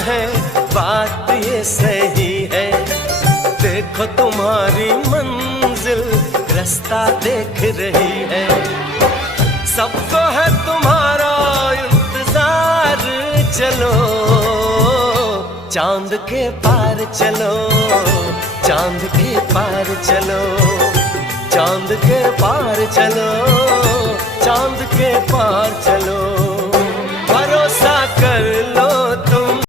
है, बात ये सही है। देखो तुम्हारी मंजिल रास्ता देख रही है। सबको है तुम्हारा इंतजार, चलो चांद के पार चलो, चांद के पार चलो, चांद के पार चलो, चांद के पार चलो।